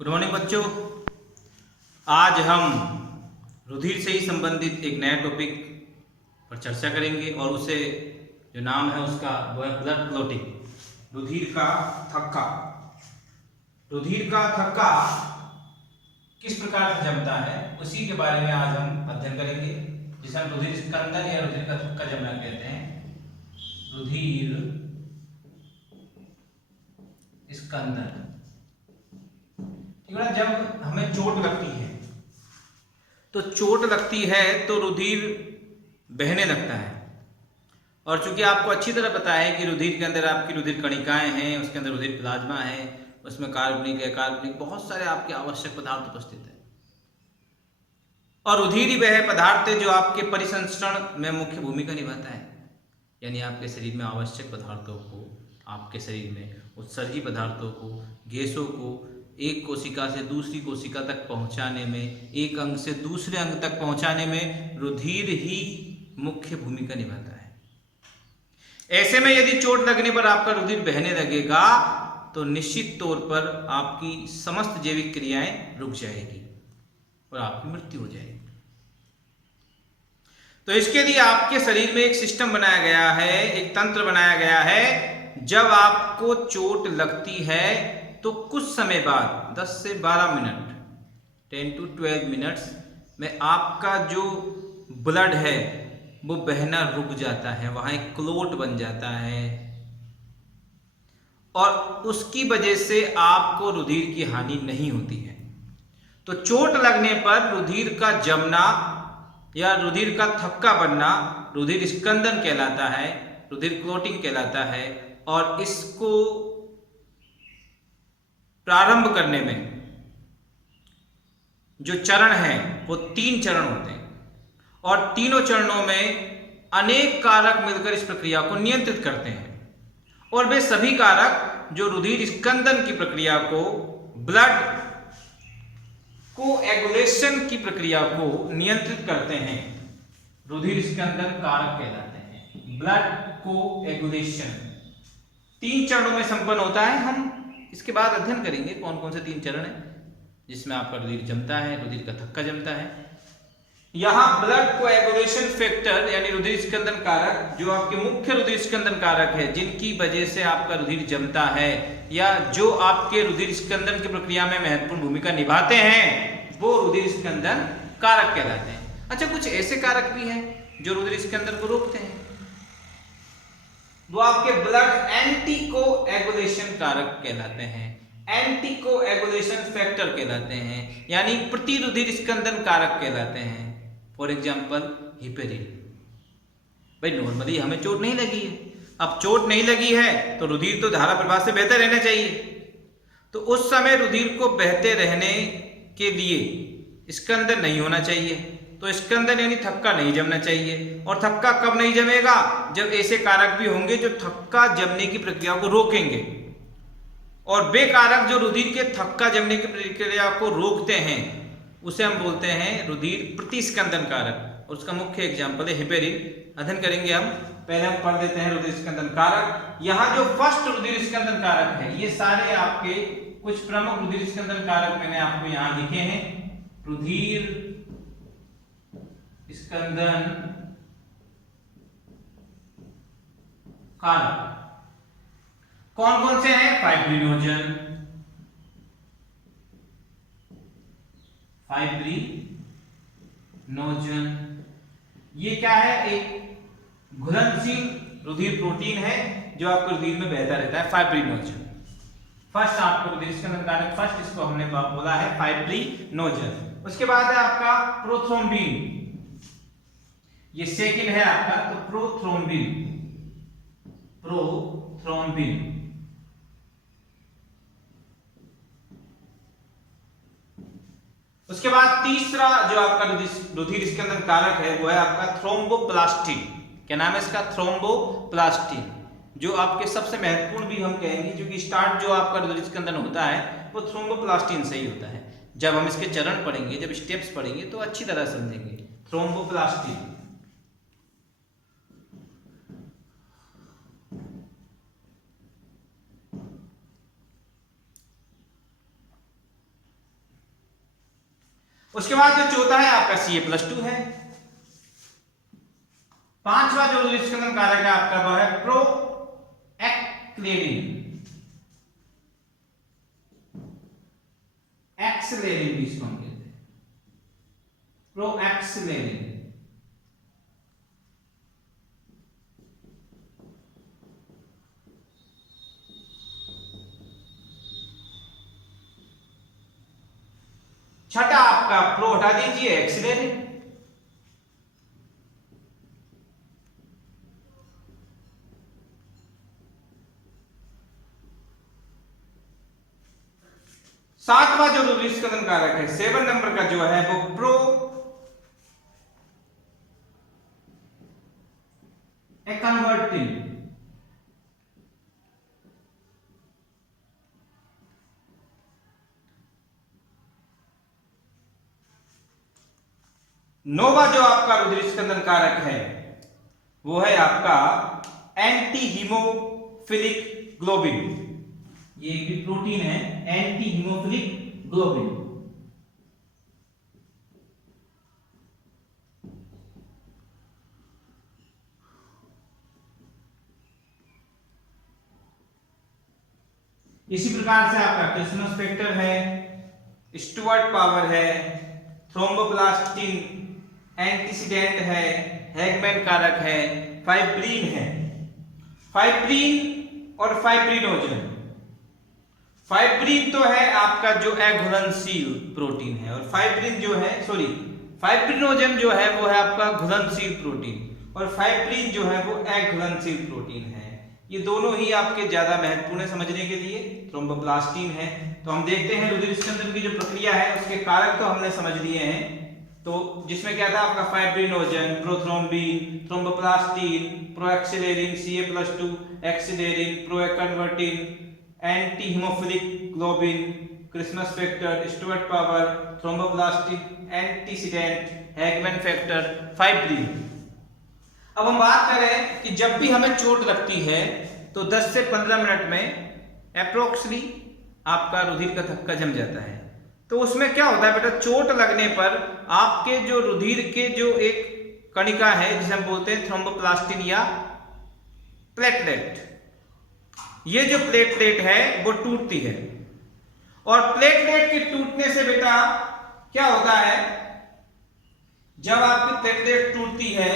Good morning बच्चों। आज हम रुधिर से ही संबंधित एक नया टॉपिक पर चर्चा करेंगे और उसे जो नाम है उसका वो है ब्लड क्लॉटिंग, रुधिर का थक्का। रुधिर का थक्का किस प्रकार से जमता है उसी के बारे में आज हम अध्ययन करेंगे, जिसे हम रुधिर स्कंदन या रुधिर का थक्का जमना कहते हैं। रुधिर स्कंदन। जब हमें चोट लगती है तो रुधिर बहने लगता है। और चूंकि आपको अच्छी तरह पता है कि रुधिर के अंदर आपकी रुधिर कणिकाएं हैं, उसके अंदर रुधिर प्लाज्मा है, उसमें कार्बनिक है, कार्बनिक बहुत सारे आपके आवश्यक पदार्थ उपस्थित है। और रुधिर ही वह पदार्थ है जो आपके परिसंचरण में मुख्य भूमिका निभाता है, यानी आपके शरीर में आवश्यक पदार्थों को, आपके शरीर में उत्सर्जी पदार्थों को, गैसों को एक कोशिका से दूसरी कोशिका तक पहुंचाने में, एक अंग से दूसरे अंग तक पहुंचाने में रुधिर ही मुख्य भूमिका निभाता है। ऐसे में यदि चोट लगने पर आपका रुधिर बहने लगेगा तो निश्चित तौर पर आपकी समस्त जैविक क्रियाएं रुक जाएगी और आपकी मृत्यु हो जाएगी। तो इसके लिए आपके शरीर में एक सिस्टम बनाया गया है, एक तंत्र बनाया गया है। जब आपको चोट लगती है तो कुछ समय बाद 10 से 12 मिनट 10 to 12 मिनट्स में आपका जो ब्लड है वो बहना रुक जाता है, वहां एक क्लोट बन जाता है और उसकी वजह से आपको रुधिर की हानि नहीं होती है। तो चोट लगने पर रुधिर का जमना या रुधिर का थक्का बनना रुधिर स्कंदन कहलाता है, रुधिर क्लोटिंग कहलाता है। और इसको प्रारंभ करने में जो चरण है वो 3 चरण होते हैं और तीनों चरणों में अनेक कारक मिलकर इस प्रक्रिया को नियंत्रित करते हैं। और वे सभी कारक जो रुधिर स्कंदन की प्रक्रिया को, ब्लड कोएगुलेशन की प्रक्रिया को नियंत्रित करते हैं, रुधिर स्कंदन कारक कहलाते हैं। ब्लड कोएगुलेशन 3 चरणों में संपन्न होता है। हम इसके बाद अध्ययन करेंगे कौन कौन से 3 चरण हैं जिसमें आपका रुधिर जमता है, रुधिर का थक्का जमता है। यहां ब्लड कोएगुलेशन फैक्टर यानी रुधिर स्कंदन कारक, जो आपके मुख्य रुधिर स्कंदन कारक है, जिनकी वजह से आपका रुधिर जमता है या जो आपके रुधिर स्कंदन की प्रक्रिया में महत्वपूर्ण भूमिका निभाते हैं, वो रुधिर स्कंदन कारक कहलाते हैं। अच्छा, कुछ ऐसे कारक भी हैं जो रुधिर स्कंदन को रोकते हैं, वो आपके ब्लड एंटीकोएगुलेशन कारक कहलाते हैं, एंटीकोएगुलेशन फैक्टर कहलाते हैं, यानी प्रतिरुधिर स्कंदन कारक कहलाते हैं। For example heparin. भाई नॉर्मली हमें चोट नहीं लगी है, अब चोट नहीं लगी है तो रुधिर तो धारा प्रवाह से बहते रहना चाहिए। तो उस समय रुधिर को बहते रहने के लिए स्कंदन नहीं होना चाहिए, तो स्कंदन यानी थक्का नहीं जमना चाहिए। और थक्का कब नहीं जमेगा? जब ऐसे कारक भी होंगे जो थक्का जमने की प्रक्रिया को रोकेंगे। और वे कारक जो रुधिर के थक्का जमने की प्रक्रिया को रोकते हैं उसे हम बोलते हैं रुधिर प्रतिस्कंदन कारक, और उसका मुख्य एग्जाम्पल है हिपेरिन। अध्ययन करेंगे हम। पहले हम पढ़ देते हैं रुधिर स्कंदन कारक। यहाँ जो फर्स्ट रुधिर स्कंदन कारक है, ये सारे आपके कुछ प्रमुख रुधिर स्कंदन कारक मैंने आपको यहाँ लिखे हैं। रुधिर स्कंदन कारक कौन कौन से हैं? फाइब्रिनोजन, ये क्या है? एक घुलनशील रुधिर प्रोटीन है जो आपके रुधिर में बहता रहता है, फाइब्रिनोजन। फर्स्ट आपको रुधिर स्कंदन कारक फर्स्ट, इसको हमने बोला है फाइब्रिनोजन। उसके बाद है आपका प्रोथ्रोम्बिन, ये सेकंड है आपका, तो प्रोथ्रोम्बिन। उसके बाद तीसरा जो आपका रुधिर स्कंदन कारक है वो है आपका थ्रोम्बोप्लास्टिन। क्या नाम है इसका? थ्रोम्बोप्लास्टिन, जो आपके सबसे महत्वपूर्ण भी हम कहेंगे, क्योंकि स्टार्ट जो आपका रुधिर स्कंदन होता है वो थ्रोम्बोप्लास्टिन से ही होता है। जब हम इसके चरण पढ़ेंगे, जब स्टेप्स पढ़ेंगे तो अच्छी तरह समझेंगे। थ्रोम्बोप्लास्टिन। उसके बाद जो चौथा है आपका Ca+2 है। पांचवा जो रुधिर स्कंदन कारक है आपका वो है प्रोएक्सिलेरिन। एक्सिलेरिन भी इसको हम कहते हैं, प्रोएक्सिलेरिन। छठा आपका प्रो हटा दीजिए, एक्सिलेरिन। सातवां जो रुधिर स्कंदन कारक है 7 नंबर का जो है वो प्रो कन्वर्टिन। नौवां जो आपका रुधिर स्कंदन कारक है वो है आपका एंटी हीमोफिलिक ग्लोबिन। ये भी प्रोटीन है, एंटी हीमोफिलिक ग्लोबिन। इसी प्रकार से आपका क्रिसमस फैक्टर है, स्टुअर्ट पावर है, थ्रोम्बोप्लास्टिन एंटीसीडेंट है, हैगमैन कारक है, फाइब्रिन है। फाइब्रिन और फाइब्रिनोजन। फाइब्रिन तो है आपका जो अघुलनशील प्रोटीन है, और फाइब्रिन जो है फाइब्रिनोजन जो है वो है आपका घुलनशील प्रोटीन, और फाइब्रिन जो है वो अघुलनशील प्रोटीन है। ये दोनों ही आपके ज्यादा महत्वपूर्ण है समझने के लिए। थ्रोम्बोप्लास्टिन है, तो हम देखते हैं रुधिर स्कंदन की जो प्रक्रिया है उसके कारक तो हमने समझ लिए हैं। तो जिसमें क्या था आपका fibrinogen, prothrombin, thromboplastin, proaccelerin, Ca+2, accelerin, proconvertin, anti haemophilic globin, Christmas factor, Stuart power, thromboplastin antecedent, Hageman factor, fibrin. अब हम बात करें कि जब भी हमें चोट लगती है तो 10 से 15 मिनट में अप्रोक्सली आपका रुधिर का थक्का जम जाता है। तो उसमें क्या होता है बेटा, चोट लगने पर आपके जो रुधिर के जो एक कणिका है जिसे हम बोलते हैं थ्रोम्बोप्लास्टिन या प्लेटलेट, ये जो प्लेटलेट है वो टूटती है। और प्लेटलेट के टूटने से बेटा क्या होता है, जब आपकी प्लेटलेट टूटती है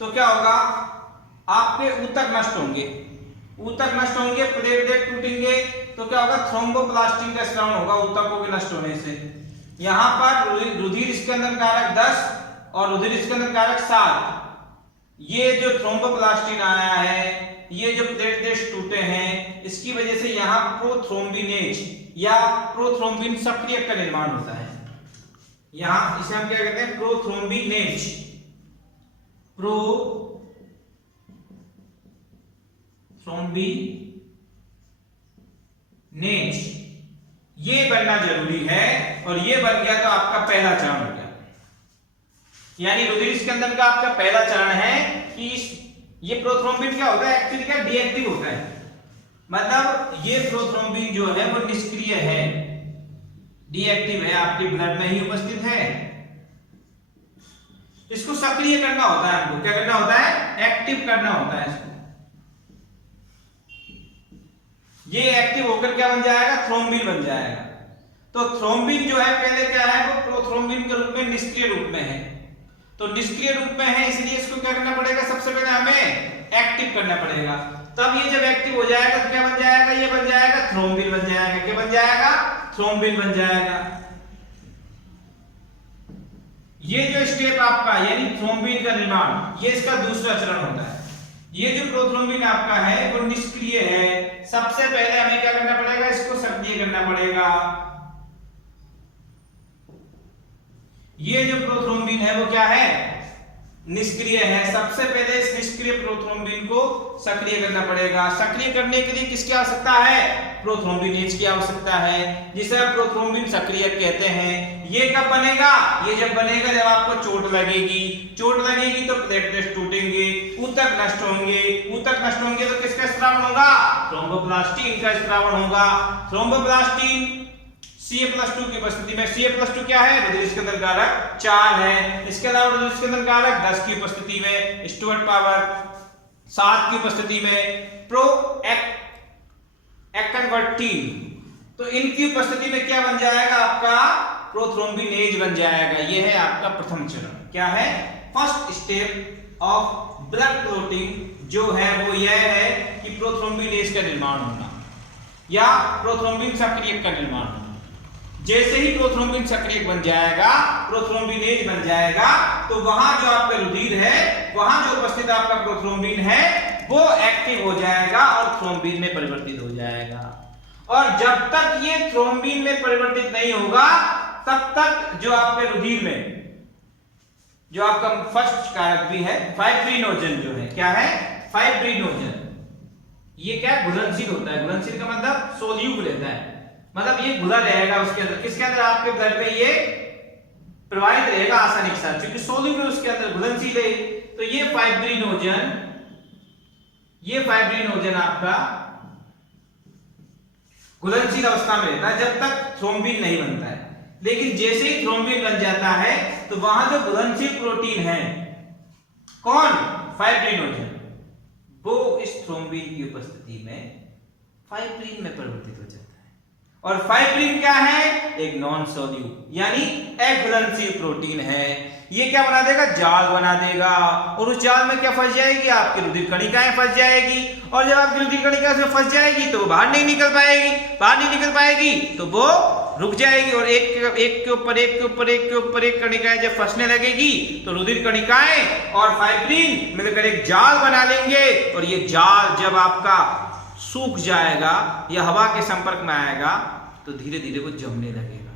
तो क्या होगा, आपके ऊतक नष्ट होंगे। ऊतक नष्ट होंगे, प्लेटलेट टूटेंगे तो क्या होगा, थ्रोम्बोप्लास्टिन का स्रावन होगा ऊतकों के नष्ट होने से। यहां पर रुधिर स्कंदन कारक 10 और रुधिर स्कंदन कारक 7, ये जो थ्रोम्बोप्लास्टिन आया है, ये जो प्लेटलेट्स टूटे हैं, इसकी वजह से यहां प्रोथ्रोम्बिनेज या प्रोथ्रोम्बिन सक्रियक का निर्माण होता है। यहां इसे हम क्या कहते हैं, प्रोथ्रोम्बिनेज। प्रोथ्रोम्बिनेज ये बनना जरूरी है, और ये बन गया तो आपका पहला चरण हो गया। यानी रुधिर स्कंदन का आपका पहला चरण है कि ये प्रोथ्रोम्बिन क्या होता है, एक्चुअली क्या डीएक्टिव होता है। मतलब ये प्रोथ्रोम्बिन जो है वो निष्क्रिय है, डीएक्टिव है, आपके ब्लड में ही उपस्थित है। इसको सक्रिय करना होता है, हमको क्या करना होता है, एक्टिव करना होता है इसको। ये एक्टिव होकर क्या बन जाएगा, थ्रोम्बिन बन जाएगा। तो थ्रोम्बिन जो है पहले क्या है, वो प्रोथ्रोम्बिन के रूप में निष्क्रिय रूप में है। तो निष्क्रिय रूप में है, इसलिए इसको क्या करना पड़ेगा, सबसे पहले हमें एक्टिव करना पड़ेगा। तब ये जब एक्टिव हो जाएगा तो क्या बन जाएगा, ये बन जाएगा थ्रोम्बिन बन जाएगा। क्या बन जाएगा, थ्रोम्बिन बन जाएगा। ये जो स्टेप आपका यानी थ्रोम्बिन का निर्माण, ये इसका दूसरा चरण होता है। ये जो प्रोथ्रोम्बिन आपका है वो निष्क्रिय है, सबसे पहले हमें क्या करना पड़ेगा, इसको सक्रिय करना पड़ेगा। ये जो प्रोथ्रोम्बिन है वो क्या है, निष्क्रिय है। सबसे पहले इस निष्क्रिय प्रोथ्रोम्बिन को सक्रिय करना पड़ेगा। सक्रिय करने के लिए किसकी आवश्यकता है, प्रोथ्रोम्बिनेज की आवश्यकता है, जिसे आप प्रोथ्रोम्बिन सक्रियक कहते हैं। ये कब बनेगा, ये जब बनेगा जब आपको चोट लगेगी। चोट लगेगी तो प्लेटलेट्स टूटेंगे, ऊतक नष्ट होंगे। ऊतक नष्ट होंगे तो किसका स्रावन होगा, थ्रोम्बोप्लास्टिन का स्रावन होगा। थ्रोम्बोप्लास्टिन Ca+2 की उपस्थिति में, Ca+2 क्या है? रुधिर स्कंदन कारक 4 है। इसके अलावा रुधिर स्कंदन कारक 10 की उपस्थिति में, स्टुअर्ट पावर 7 की उपस्थिति में, प्रो एक्टिन, तो इनकी उपस्थिति में क्या बन जाएगा आपका? प्रोथ्रोम्बिनेज बन जाएगा। ये है आपका प्रथम चरण। क्या है? First step of blood clotting जो है वो यह है कि प्रोथ्रोम्बिनेज का निर्माण होना या प्रोथ्रोम्बिन सक्रियक का निर्माण होना। जैसे ही प्रोथ्रोम्बिन सक्रियक बन जाएगा, प्रोथ्रोम्बिनेज बन जाएगा, तो वहां जो आपका रुधिर है, वहां जो उपस्थित आपका प्रोथ्रोम्बिन है वो एक्टिव हो जाएगा और थ्रोम्बिन में परिवर्तित हो जाएगा। और जब तक ये थ्रोम्बिन में परिवर्तित नहीं होगा तब तक जो आपके रुधिर में जो आपका फर्स्ट कारक भी है फाइब्रिनोजन, जो है क्या है? फाइब्रिनोजन। ये क्या घुलनशील होता है? घुलनशील का मतलब सोल्यूबल रहता है, मतलब ये घुला रहेगा उसके अंदर। किसके अंदर? आपके ब्लड में ये प्रवाहित रहेगा आसानी के साथ, क्योंकि सोल्यूबल उसके अंदर घुलनशील है। तो ये फाइब्रिनोजन आपका घुलनशील अवस्था में रहता है जब तक थ्रोम्बिन नहीं बनता है। लेकिन जैसे ही थ्रोम्बिन बन जाता है तो वहां जो घुलनशील प्रोटीन है, कौन? फाइब्रिनोजन, वो इस थ्रोम्बिन की उपस्थिति में फाइब्रिन में परिवर्तित हो जाता है। और फाइब्रिन क्या है? एक नॉन सोल्यूबल यानी अघुलनशील प्रोटीन है। ये क्या बना देगा? जाल बना देगा, और उस जाल में क्या फंस जाएगी? आपकी रुधिर कणिकाएं फंस जाएगी। और जब आपकी रुधिर कणिका उसमें फंस जाएगी तो वो बाहर नहीं निकल पाएगी। बाहर नहीं निकल पाएगी तो वो रुक जाएगी, और एक के ऊपर एक कणिकाएं जब फंसने लगेगी तो रुधिर कणिकाएं और फाइब्रिन मिलकर एक जाल बना लेंगे। और ये जाल जब आपका सूख जाएगा या हवा के संपर्क में आएगा तो धीरे धीरे वो जमने लगेगा,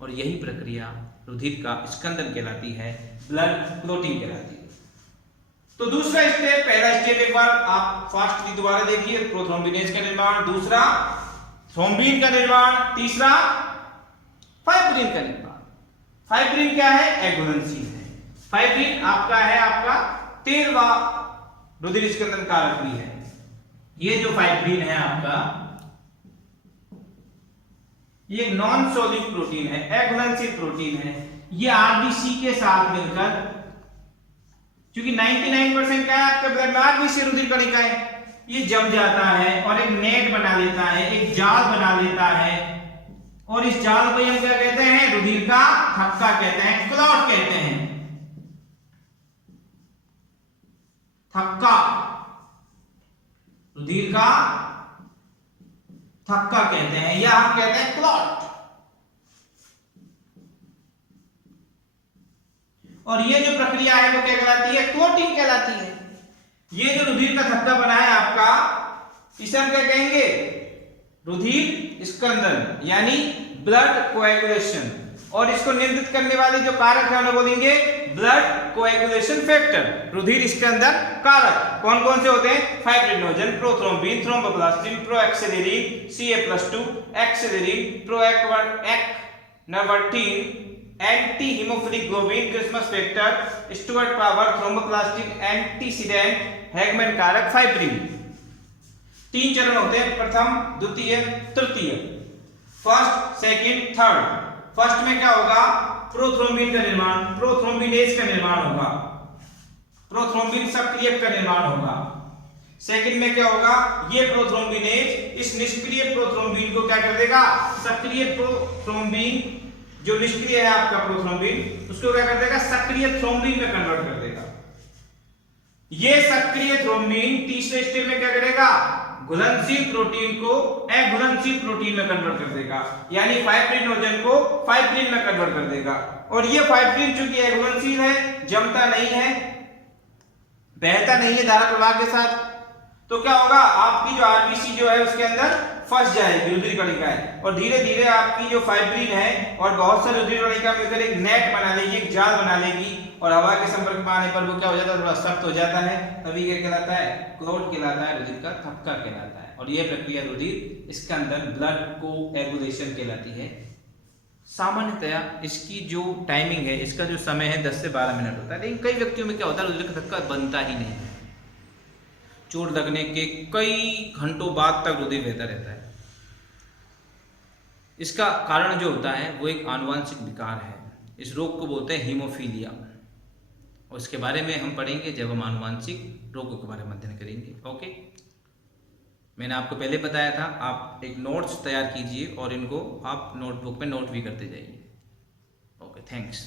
और यही प्रक्रिया रुधिर का स्कंदन कहलाती है, ब्लड क्लॉटिंग कहलाती है। तो दूसरा स्टेप, पहला स्टेप एक बार आप फास्टली दोबारा देखिए, प्रोथ्रोम्बिनेज का निर्माण, दूसरा थ्रोम्बिन का निर्माण, तीसरा फाइब्रिन का निर्माण। फाइब्रिन क्या है? अघुलनशील है। फाइब्रिन आपका है आपका 13वां रुधिर स्कंदन कारक भी है। ये जो फाइब्रिन है आपका, ये नॉन सोल्यूबल प्रोटीन है, अघुलनशील प्रोटीन है। ये आरबीसी के साथ मिलकर, क्योंकि 99% क्या है आपके ब्लड में? आरबीसी, रुधिर कणिकाएं, ये जम जाता है और एक नेट बना लेता है, एक जाल बना लेता है। और इस जाल को हम क्या कहते हैं? रुधिर का थक्का कहते हैं, क्लॉट कहते हैं। थक्का, रुधिर का थक्का कहते हैं, या हम कहते हैं क्लॉट। और ये जो प्रक्रिया है वो क्या कहलाती है? क्लॉटिंग कहलाती है। ये जो रुधिर का थक्का बना है आपका, इसे हम क्या कहेंगे? रुधिर स्कंदन यानी ब्लड कोएगुलेशन। और इसको नियंत्रित करने वाले जो कारक है उन्हें बोलेंगे ब्लड कोएगुलेशन फैक्टर, रुधिर स्कंदन कारक। कौन कौन से होते हैं? Fibrinogen, prothrombin, thromboplastin, proaccelerin, Ca+2, accelerin, proactin, anti haemophilic globin, Christmas factor, Stuart power, thromboplastin, antecedent, Hageman कारक, फाइब्रिन। 3 चरण होते हैं, प्रथम, द्वितीय, तृतीय, फर्स्ट, सेकंड, थर्ड। फर्स्ट में क्या होगा? प्रोथ्रोम्बिन का निर्माण, प्रोथ्रोम्बिनेज का निर्माण होगा, प्रोथ्रोम्बिन सक्रियक का निर्माण होगा। सेकंड में क्या होगा? ये प्रोथ्रोम्बिनेज इस निष्क्रिय प्रोथ्रोम्बिन को क्या कर देगा? सक्रिय प्रोथ्रोम्बिन, जो निष्क्रिय है आपका प्रोथ्रोम्बिन, उसको क्या कर देगा? सक्रिय थ्रोम्बिन में कन्वर्ट कर देगा। ये सक्रिय थ्रोम्बिन तीसरे स्टेप में क्या करेगा? घुलनशील प्रोटीन को अघुलनशील प्रोटीन में कन्वर्ट कर देगा, यानी फाइब्रिनोजन को फाइब्रिन में कन्वर्ट कर देगा। और ये फाइब्रिन चूंकि अघुलनशील है, जमता नहीं है, बहता नहीं है धारा प्रवाह के साथ, तो क्या होगा? आपकी जो आरबीसी जो है उसके अंदर फंस जाएगी रुधिर कणिकाएं, और धीरे धीरे आपकी जो फाइब्रिन है और बहुत सारे रुधिर कणिका मिलकर एक नेट बना लेगी, एक जाल बना लेगी, और हवा के संपर्क में आने पर वो क्या हो जाता है? थोड़ा सख्त हो जाता है, तभी क्या कहलाता है? क्लॉट कहलाता है, रुधिर का थक्का कहलाता है। और यह प्रक्रिया रुधिर स्कंदन, ब्लड कोएगुलेशन कहलाती है। सामान्यतया इसकी जो टाइमिंग है, इसका जो समय है 10 से 12 मिनट होता है, लेकिन कई व्यक्तियों में क्या होता है? रुधिर का थक्का बनता ही नहीं है, चोट लगने के कई घंटों बाद तक रुधिर बहता रहता है। इसका कारण जो होता है वो एक आनुवंशिक विकार है। इस रोग को बोलते हैं हीमोफीलिया, और इसके बारे में हम पढ़ेंगे जब हम आनुवंशिक रोगों के बारे में अध्ययन करेंगे। ओके, मैंने आपको पहले बताया था, आप एक नोट्स तैयार कीजिए और इनको आप नोटबुक में नोट भी करते जाइए। Okay, thanks.